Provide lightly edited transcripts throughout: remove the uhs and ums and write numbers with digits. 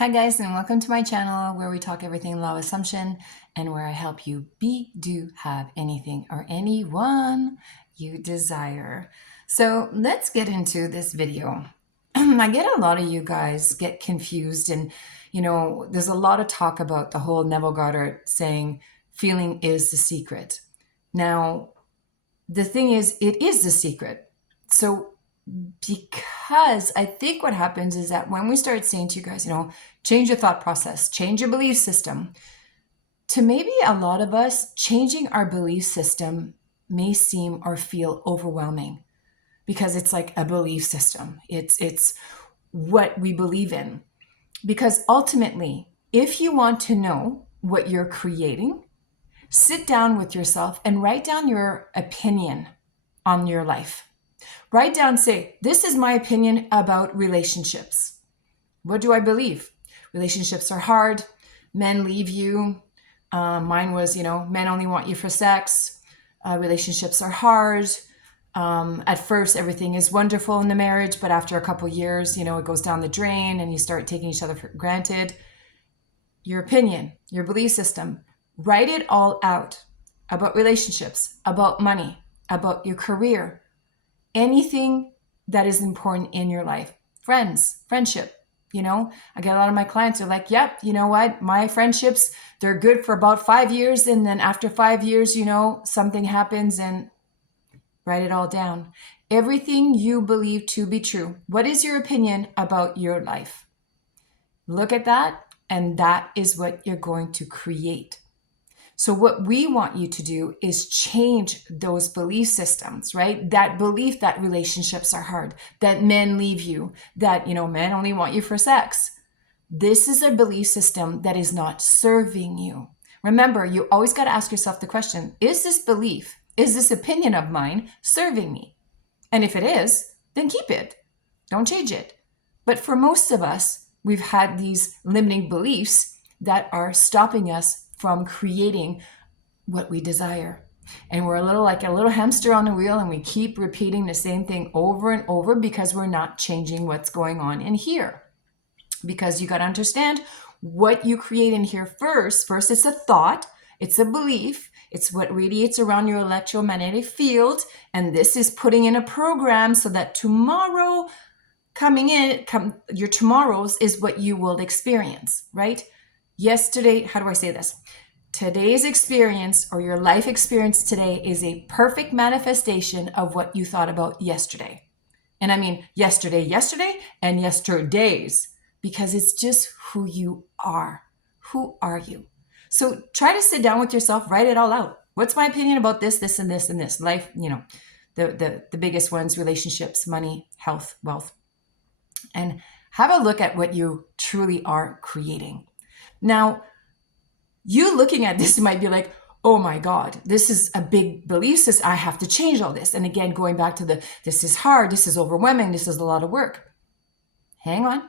Hi guys, and welcome to my channel where we talk everything law of assumption and where I help you be, do, have anything or anyone you desire. So let's get into this video. I get a lot of you guys get confused and there's a lot of talk about the whole Neville Goddard saying feeling is the secret. Now, the thing is, it is the secret. So because I think what happens is that when we start saying to you guys, change your thought process, change your belief system, to maybe a lot of us, changing our belief system may seem or feel overwhelming because it's like a belief system. It's what we believe in. Because ultimately, if you want to know what you're creating, sit down with yourself and write down your opinion on your life. Write down, say, this is my opinion about relationships. What do I believe? Relationships are hard. Men leave you. Mine was, men only want you for sex. Relationships are hard. At first, everything is wonderful in the marriage, but after a couple years, it goes down the drain and you start taking each other for granted. Your opinion, your belief system, write it all out about relationships, about money, about your career, anything that is important in your life. Friendship. I get a lot of my clients are like, yep, you know what? My friendships, they're good for about 5 years. And then after 5 years, something happens, and write it all down. Everything you believe to be true. What is your opinion about your life? Look at that, and that is what you're going to create. So what we want you to do is change those belief systems, right? That belief that relationships are hard, that men leave you, that, men only want you for sex. This is a belief system that is not serving you. Remember, you always got to ask yourself the question, is this belief, is this opinion of mine serving me? And if it is, then keep it. Don't change it. But for most of us, we've had these limiting beliefs that are stopping us from creating what we desire. And we're like a little hamster on the wheel, and we keep repeating the same thing over and over because we're not changing what's going on in here. Because you got to understand what you create in here first. First, it's a thought, it's a belief, it's what radiates around your electromagnetic field. And this is putting in a program so that tomorrow your tomorrows is what you will experience, right? Yesterday, how do I say this? Today's experience or your life experience today is a perfect manifestation of what you thought about yesterday. And I mean yesterday, and yesterdays, because it's just who you are. Who are you? So try to sit down with yourself, write it all out. What's my opinion about this, this, and this, and this? Life, the biggest ones, relationships, money, health, wealth. And have a look at what you truly are creating. Now, you looking at this might be like, oh my God, this is a big belief system. I have to change all this. And again, going back to this is hard, this is overwhelming, this is a lot of work. Hang on.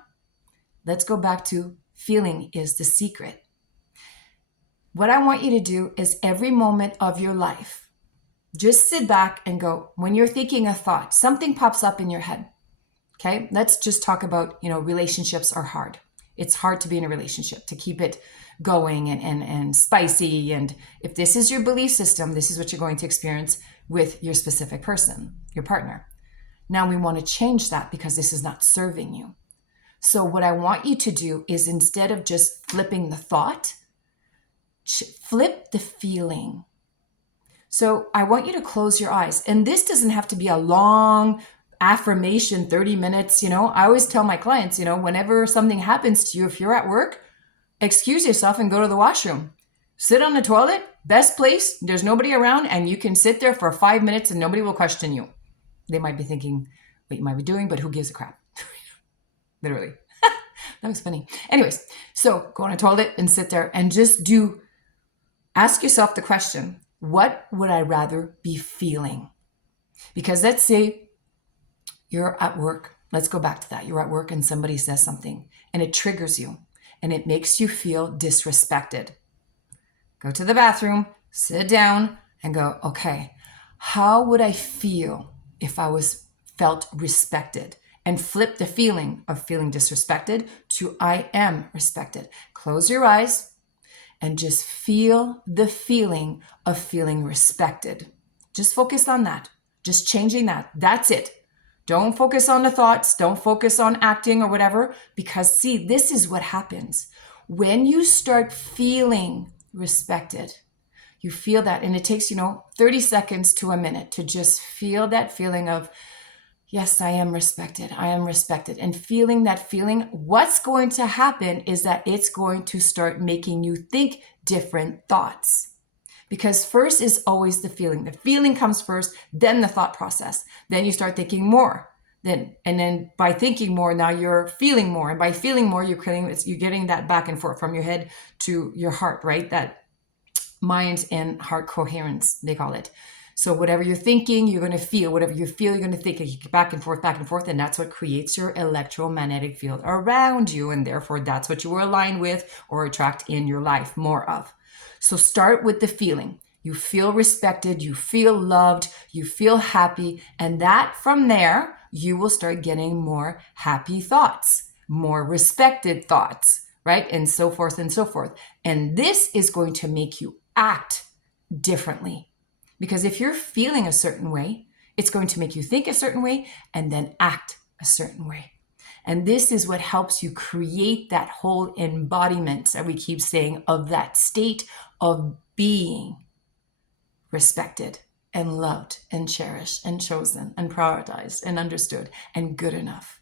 Let's go back to feeling is the secret. What I want you to do is every moment of your life, just sit back and go, when you're thinking a thought, something pops up in your head. Okay, let's just talk about, relationships are hard. It's hard to be in a relationship, to keep it going and spicy. And if this is your belief system, this is what you're going to experience with your specific person, your partner. Now we want to change that because this is not serving you. So what I want you to do is, instead of just flipping the thought, flip the feeling. So I want you to close your eyes. And this doesn't have to be a long affirmation, 30 minutes. I always tell my clients, whenever something happens to you, if you're at work, excuse yourself and go to the washroom. Sit on the toilet, best place, there's nobody around, and you can sit there for 5 minutes and nobody will question you. They might be thinking what you might be doing, but who gives a crap? Literally. That was funny. Anyways, so go on a toilet and sit there and just ask yourself the question, what would I rather be feeling? Because let's say you're at work. Let's go back to that. You're at work and somebody says something and it triggers you and it makes you feel disrespected. Go to the bathroom, sit down and go, okay, how would I feel if I felt respected? and flip the feeling of feeling disrespected to I am respected. Close your eyes and just feel the feeling of feeling respected. Just focus on that. Just changing that. That's it. Don't focus on the thoughts. Don't focus on acting or whatever, because see, this is what happens. When you start feeling respected, you feel that, and it takes, 30 seconds to a minute to just feel that feeling of, yes, I am respected. I am respected. And feeling that feeling, what's going to happen is that it's going to start making you think different thoughts. Because first is always the feeling. The feeling comes first, then the thought process. Then you start thinking more. Then by thinking more, now you're feeling more. And by feeling more, you're getting that back and forth from your head to your heart, right? That mind and heart coherence, they call it. So whatever you're thinking, you're going to feel. Whatever you feel, you're going to think. You get back and forth, and that's what creates your electromagnetic field around you, and therefore that's what you will align with or attract in your life more of. So start with the feeling. You feel respected, you feel loved, you feel happy, and that from there, you will start getting more happy thoughts, more respected thoughts, right? And so forth and so forth. And this is going to make you act differently. Because if you're feeling a certain way, it's going to make you think a certain way and then act a certain way. And this is what helps you create that whole embodiment that we keep saying of that state of being respected and loved and cherished and chosen and prioritized and understood and good enough.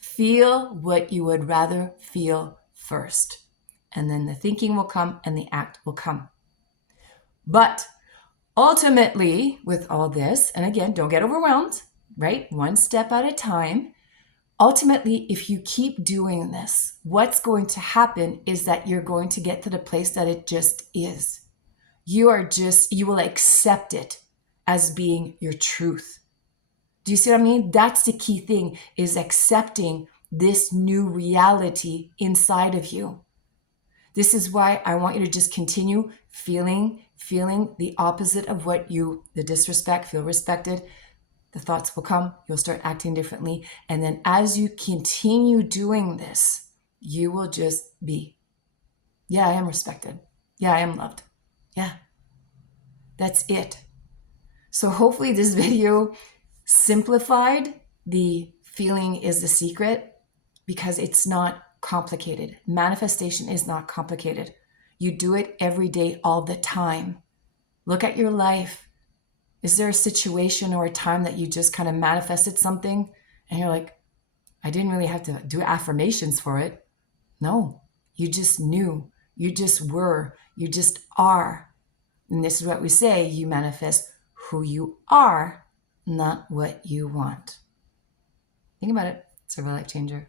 Feel what you would rather feel first. And then the thinking will come and the act will come. But ultimately, with all this, and again, don't get overwhelmed, right? One step at a time. Ultimately, if you keep doing this, what's going to happen is that you're going to get to the place that it just is. You will accept it as being your truth. Do you see what I mean? That's the key thing, is accepting this new reality inside of you. This is why I want you to just continue feeling the opposite of the disrespect, feel respected. The thoughts will come, you'll start acting differently. And then as you continue doing this, you will just be, yeah, I am respected. Yeah, I am loved. Yeah, that's it. So hopefully this video simplified the feeling is the secret, because it's not complicated. Manifestation is not complicated. You do it every day, all the time. Look at your life. Is there a situation or a time that you just kind of manifested something and you're like, I didn't really have to do affirmations for it? No, you just knew. You just were. You just are. And this is what we say, you manifest who you are, not what you want. Think about it. It's a real life changer.